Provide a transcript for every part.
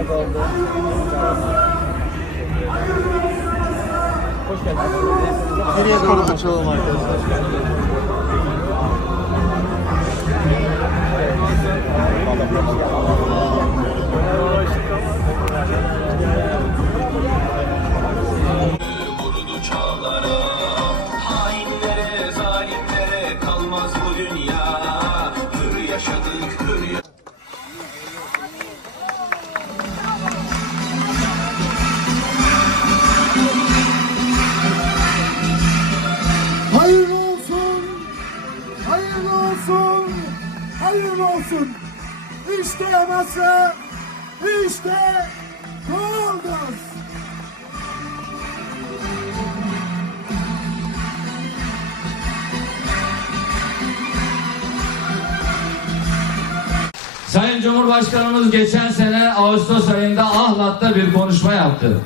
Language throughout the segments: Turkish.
Ahmet oldu. Hoş geldiniz. Geriye doğru kaçalım arkadaşlar. Vurdu hayırlı olsun. İşte Amasya, işte Doğalgaz. Sayın Cumhurbaşkanımız geçen sene Ağustos ayında Ahlat'ta bir konuşma yaptı.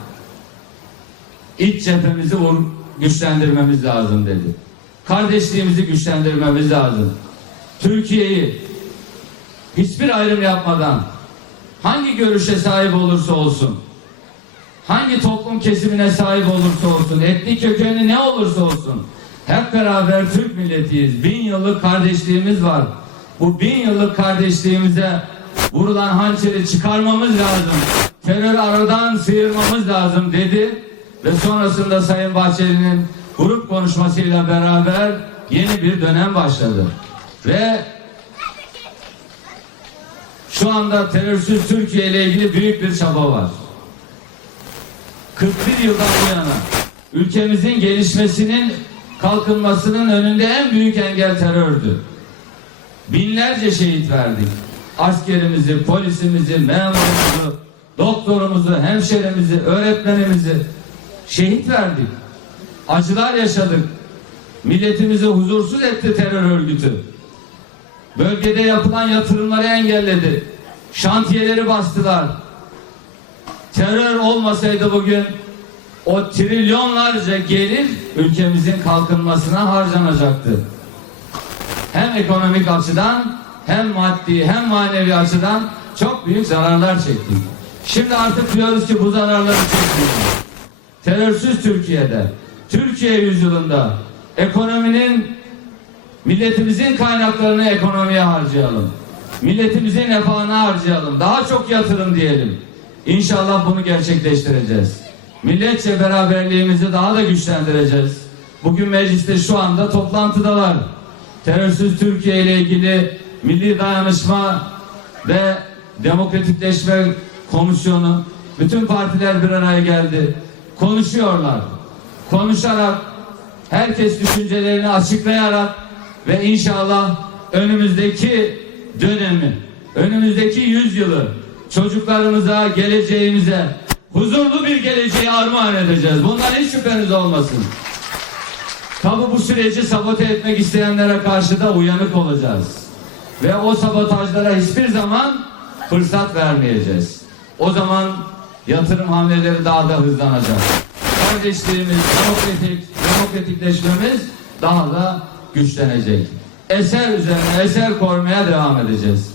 İç cephemizi vur, güçlendirmemiz lazım dedi. Kardeşliğimizi güçlendirmemiz lazım. Türkiye'yi hiçbir ayrım yapmadan hangi görüşe sahip olursa olsun, hangi toplum kesimine sahip olursa olsun, etnik kökeni ne olursa olsun, hep beraber Türk milletiyiz. Bin yıllık kardeşliğimiz var. Bu bin yıllık kardeşliğimize vurulan hançeri çıkarmamız lazım. Terör aradan sıyırmamız lazım dedi. Ve sonrasında Sayın Bahçeli'nin grup konuşmasıyla beraber yeni bir dönem başladı. Ve şu anda terörsüz Türkiye ile ilgili büyük bir çaba var. 41 yıldan bu yana ülkemizin gelişmesinin kalkınmasının önünde en büyük engel terördü. Binlerce şehit verdik. Askerimizi, polisimizi, memurumuzu, doktorumuzu, hemşerimizi, öğretmenimizi şehit verdik. Acılar yaşadık. Milletimizi huzursuz etti terör örgütü. Bölgede yapılan yatırımları engelledi. Şantiyeleri bastılar. Terör olmasaydı bugün o trilyonlarca gelir ülkemizin kalkınmasına harcanacaktı. Hem ekonomik açıdan hem maddi hem manevi açıdan çok büyük zararlar çektik. Şimdi artık diyoruz ki bu zararları çekmiyoruz. Terörsüz Türkiye'de, Türkiye yüzyılında ekonominin Milletimizin kaynaklarını ekonomiye harcayalım. Milletimizin refahına harcayalım. Daha çok yatırım diyelim. İnşallah bunu gerçekleştireceğiz. Milletçe beraberliğimizi daha da güçlendireceğiz. Bugün mecliste şu anda toplantıdalar. Terörsüz Türkiye ile ilgili Milli Dayanışma ve Demokratikleşme Komisyonu bütün partiler bir araya geldi. Konuşuyorlar. Konuşarak herkes düşüncelerini açıklayarak ve inşallah önümüzdeki dönemi, önümüzdeki yüzyılı çocuklarımıza, geleceğimize huzurlu bir geleceği armağan edeceğiz. Bundan hiç şüpheniz olmasın. Tabi bu süreci sabote etmek isteyenlere karşı da uyanık olacağız. Ve o sabotajlara hiçbir zaman fırsat vermeyeceğiz. O zaman yatırım hamleleri daha da hızlanacak. Kardeşliğimiz, demokratik, demokratikleşmemiz daha da güçlenecek. Eser üzerine eser koymaya devam edeceğiz.